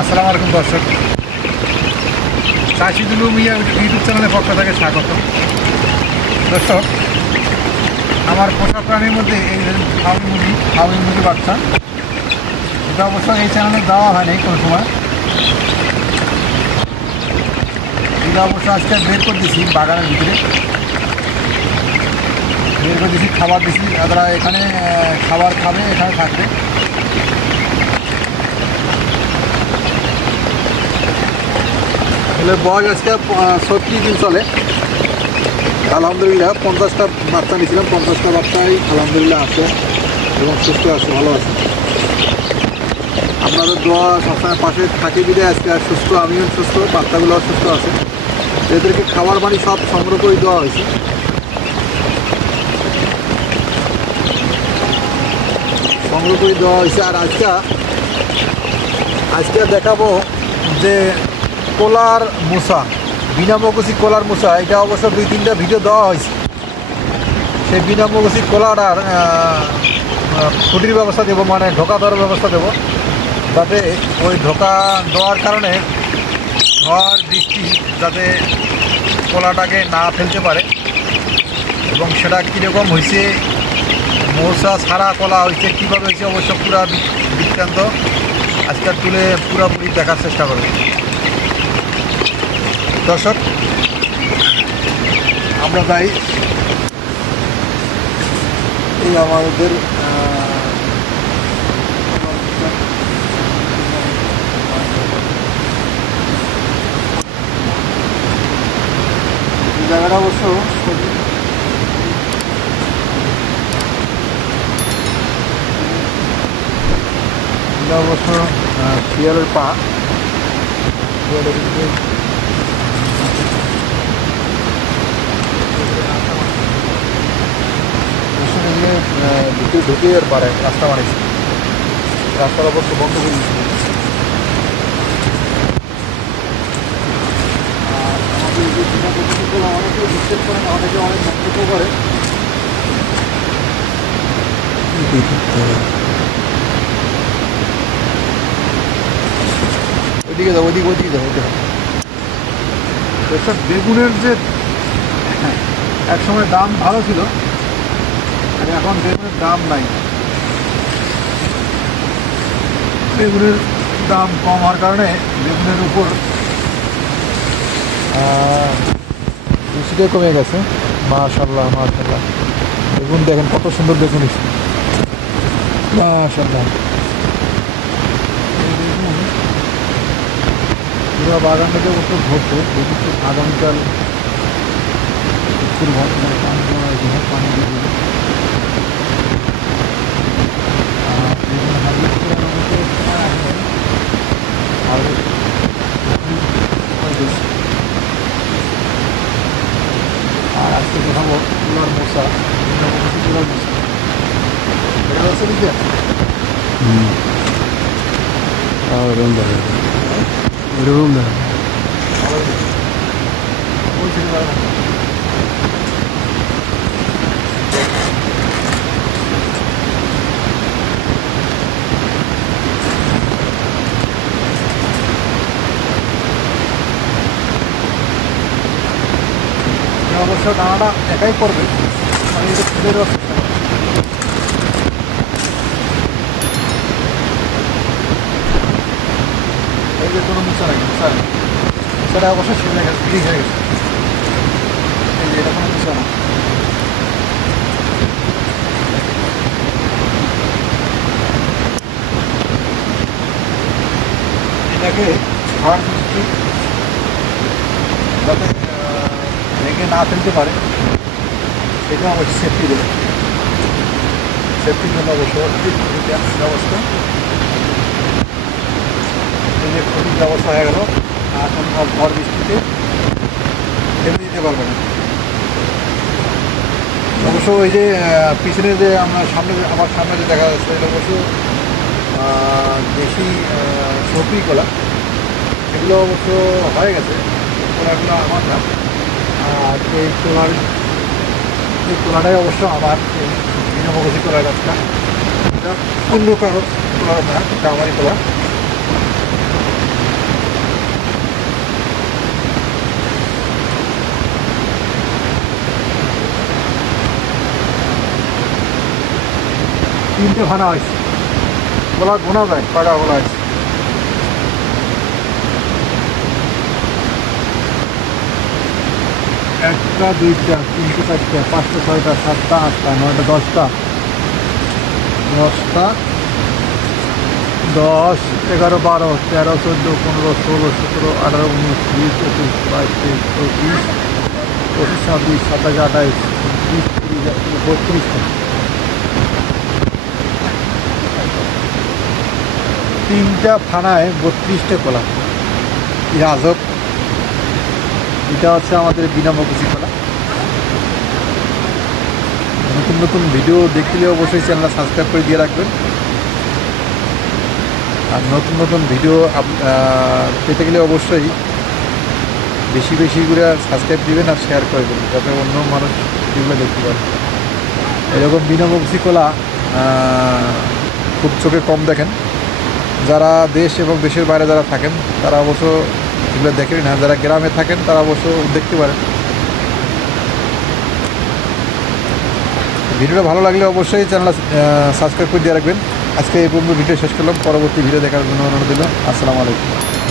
আসসালামু আলাইকুম দর্শক। চাষিদুলু মিয়া ইউটিউব চ্যানেলের পক্ষ থেকে স্বাগত। দর্শক, আমার পোষা প্রাণীর মধ্যে এই হাউই মুরগি হাউই মুরগি বাচ্চা, এটা অবশ্য এই চ্যানেলে দেওয়া হয়নি কোনো সময়। এটা অবশ্য আজকে বের করে দিছি বাগানের ভিতরে। বের করে দিছি, খাবার দিছি তারা এখানে খাবার খাবে, এখানে থাকবে। এগুলোর বয়স আজকে ছত্রিশ দিন চলে। আলহামদুলিল্লাহ, পঞ্চাশটা বাচ্চা নিয়েছিলাম, পঞ্চাশটা বাচ্চাই আলহামদুলিল্লাহ আছে এবং সুস্থ আছে, ভালো আছে। আপনাদের দোয়া সবসময় পাশে থাকে বিদে আজকে আর সুস্থ, আমিও সুস্থ বাচ্চাগুলো সুস্থ আছে। এদেরকে খাবার পানি সব সংগ্রহ করে দেওয়া হয়েছে। সংগ্রহ করে দেওয়া হয়েছে। আর আজকে আজকে দেখাবো যে কোলার বিনা মগসি কোলার মশা এটা অবশ্য দুই, তিনটা ভিডিও দেওয়া হয়েছে। সেই বিনা মগসি কোলার আর খুঁটির ব্যবস্থা দেবো মানে ঢোকা দেওয়ার ব্যবস্থা দেবো। যাতে ওই ঢোকা দেওয়ার কারণে ঝড়, বৃষ্টি যাতে কোলাটাকে না ফেলতে পারে। এবং সেটা কীরকম হয়েছে মশা ছাড়া কলা হয়েছে, কীভাবে হয়েছে, অবশ্য পুরা বৃত্তান্ত আজকে তুলে পুরোপুরি দেখার চেষ্টা করব। দর্শক আমরা যাই। এই আমাদের জায়গাটা অবশ্য অবশ্য শিয়ালের পা শিয়ালের ঢুকে ঢুকে আর পারে রাস্তা বানিয়েছে। রাস্তার অবশ্য বন্ধ করে দিয়েছে। অনেকে বিশ্বাস অনেকে অনেক করে বেগুনের যে এক সময় দাম ভালো ছিল এখন বেগুনের দাম নাই। বেগুনের দাম কম হওয়ার কারণে বেগুনের উপর রুচিটাই কমে গেছে। মাশাল্লাহ মাশাল্লাহ বেগুন দেখেন কত সুন্দর বেগুন মাশাল্লাহ পুরো বাগান থেকে অবশ্য ভরছে আগামীকাল পানি পানি দিয়ে দিল। আর বেগুন harvest করার মতো সময় আসে নাই। Harvest হয়ে গেছে। আর আজকে দেখাবো তুলার মশা তুলার মশা এটা হচ্ছে বুঝলে ওরকম দেখা যায় ওরকম দেখা অবশ্য দানাটা একাই করবে। আমি এটা করব। এই যে কোনো মুচা নাই গেছে, ঠিক হয়ে গেছে। এই যে এটা কোনো মুচা না। এটাকে বৃষ্টি যাতে ভেঙে না ফেলতে পারে সেটা অবশ্য সেফটি দেবে। সেফটির জন্য অবশ্য খুবই ব্যবস্থা। যে খুবই ব্যবস্থা হয়ে গেল আর আর ঝড় বৃষ্টিতে ফেলে দিতে পারবে না। অবশ্য ওই যে পিছনে যে আমরা সামনে আমার সামনে যে দেখা যাচ্ছে, এটা অবশ্য দেশি সবজি কলা, এগুলো অবশ্য হয়ে গেছে কলাগুলো আমার না আর এই তোলার এই তোলাটাই অবশ্য আবার এই মগজি তোলার গাছটা এটা অন্য কারও তোলার না, এটা আমারই তোলা তিনটে ভাড়া হয়েছে। বলা গোনা যায় পাড়া বলা হয়েছে। একটা, দুইটা, তিনটে, চারটে, পাঁচটা, ছয়টা, সাতটা, আটটা, নয়টা, দশটা। দশটা, দশ, এগারো, বারো, তেরো, চোদ্দ, পনেরো, ষোলো, সতেরো, আঠারো, উনিশ, বিশ, একুশ, বাইশ, তেইশ, চব্বিশ, পঁচিশ, ছাব্বিশ, সাতাশ আঠাইশ উনত্রিশ, তিরিশ বত্রিশটা তিনটা ফানায় বত্রিশটা কলা কি আজব এটা হচ্ছে আমাদের বিনা মকুচি কলা নতুন নতুন ভিডিও দেখলে অবশ্যই চ্যানেলটা সাবস্ক্রাইব করে দিয়ে রাখবেন। আর নতুন নতুন ভিডিও পেতে গেলে অবশ্যই বেশি বেশি করে সাবস্ক্রাইব দিবেন আর শেয়ার করবেন যাতে অন্য মানুষ এগুলো দেখতে পারে। এরকম কলা আহ, খুব চোখে কম দেখেন। যারা দেশ এবং দেশের বাইরে যারা থাকেন তারা অবশ্য এগুলো দেখেন না যারা গ্রামে থাকেন তারা অবশ্য দেখতে পারেন। ভিডিওটা ভালো লাগলে অবশ্যই চ্যানেল সাবস্ক্রাইব করে দিয়ে রাখবেন। আজকে এই পর্যন্ত ভিডিও শেষ করলাম। পরবর্তী ভিডিও দেখার জন্য অনুরোধ দিলাম আসসালামু আলাইকুম।